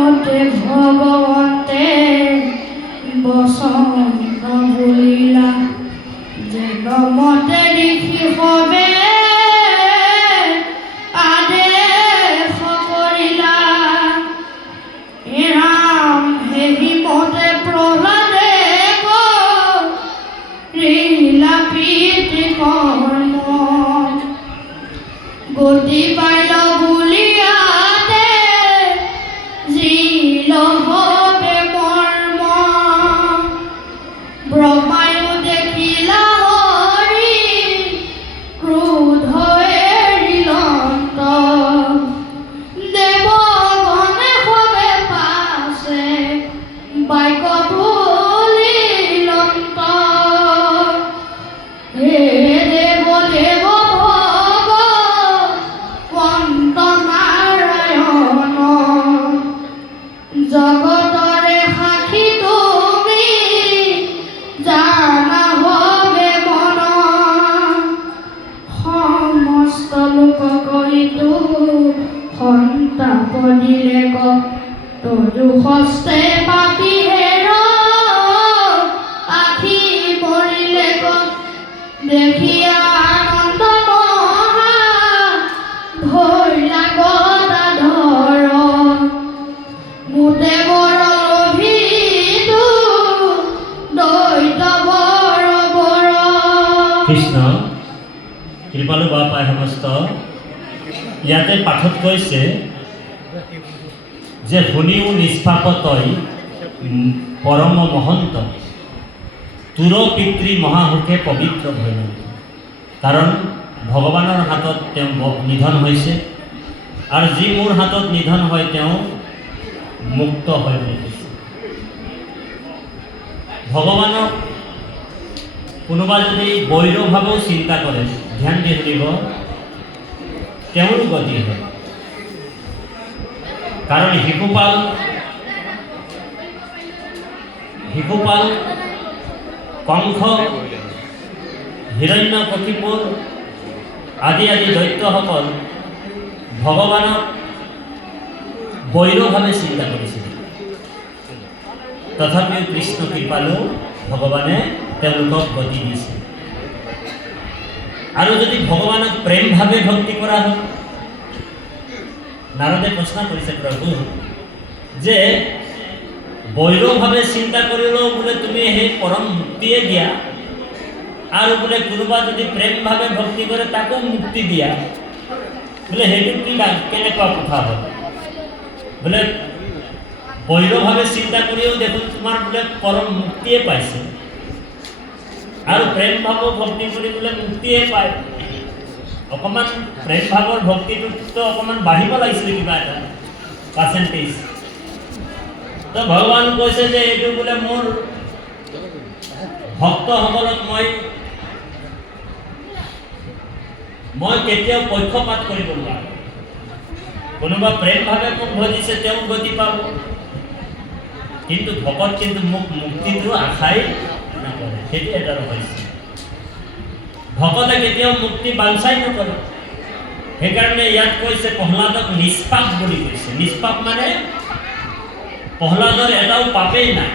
মতে ভগৱন্তে বচন বুলিলা যেন মতে দেখি হবে আদেশ কৰিলা ৰাম হেৰি মতে প্ৰহ্লাদে কৰিলা প্ৰীতি কৰ্ম গতি পাইল বুলিয়াতে জিল হবে মৰ্ম ব্ৰহ্মায়ো দেখিলা হৰি ক্ৰোধ এৰিলন্ত দেৱগণে হবে পাছে বাক্য বুলিলন্ত হে দেৱ দেৱ ভগৱন্ত নাৰায়ণ জগতৰে সাক্ষী তুমি জানা হবে মন সমস্ত লোক কৰিতো সন্তাপ দিলে তজু হস্তে পাপি হেৰ আখি পৰিলে দেখিয়া আনন্দ মহা ধৰিলা গদাধৰ মুদেৱৰ লোভিতো দৈত বৰ বৰ কৃষ্ণ কৃপালু বাপাই সমস্ত ইয়াতে পাঠত কৈছে যে শুনিও নিষ্পাপ তই পৰম মহন্ত তোৰ পিতৃ মহাসুখে পবিত্ৰ ভৈল কাৰণ ভগৱানৰ হাতত তেওঁ নিধন হৈছে আৰু যি মোৰ হাতত নিধন হয় তেওঁ মুক্ত হয় বুলি কৈছে ভগৱানক কোনোবা যদি বৈৰভাৱেও চিন্তা কৰে ধ্যান দি শুনিব তেওঁৰ গতি হয় কাৰণ শিশুপাল কংস হিৰণ্যকশিপুৰ আদি দৈত্যসকল ভগৱানক বৈৰভাৱে চিন্তা কৰিছিল তথাপিও কৃষ্ণ কৃপালু ভগৱানে তেওঁলোকক গতি দিছিল আৰু যদি ভগৱানক প্ৰেমভাৱে ভক্তি কৰা হয় নাৰদে প্ৰশ্ন কৰিছে প্ৰভু যে বৈৰভাৱে চিন্তা কৰিলেও বোলে তুমি সেই পৰম মুক্তিয়ে দিয়া আৰু বোলে কোনোবা যদি প্ৰেমভাৱে ভক্তি কৰে তাকো মুক্তি দিয়া বোলে সেইটো কি কেনেকুৱা কথা হয় বোলে বৈৰভাৱে চিন্তা কৰিও দেখোন তোমাৰ বোলে পৰম মুক্তিয়ে পাইছে আৰু প্ৰেমভাৱৰ ভক্তি কৰি বোলে মুক্তিয়ে পায় অকণমান প্ৰেমভাৱৰ ভক্তিটো অকণমান বাঢ়িব লাগিছিলে কিবা এটা পাৰ্চেণ্টেজ তো ভগৱান কৈছে যে এইটো বোলে মোৰ ভক্তসকলক মই কেতিয়াও পক্ষপাত কৰিব নোৱাৰোঁ কোনোবা প্ৰেমভাৱে মোক ভজিছে তেওঁ গতি পাব কিন্তু ভকত কিন্তু মোক মুক্তিটো আশাই নকৰে সেইটো এটা ৰহস্য ভকতে কেতিয়াও মুক্তি বাঞ্ছাই নকৰে সেইকাৰণে ইয়াত কৈছে প্ৰহ্লাদক নিষ্পাপ বুলি কৈছে নিষ্পাপ মানে প্ৰহ্লাদৰ এটাও পাপেই নাই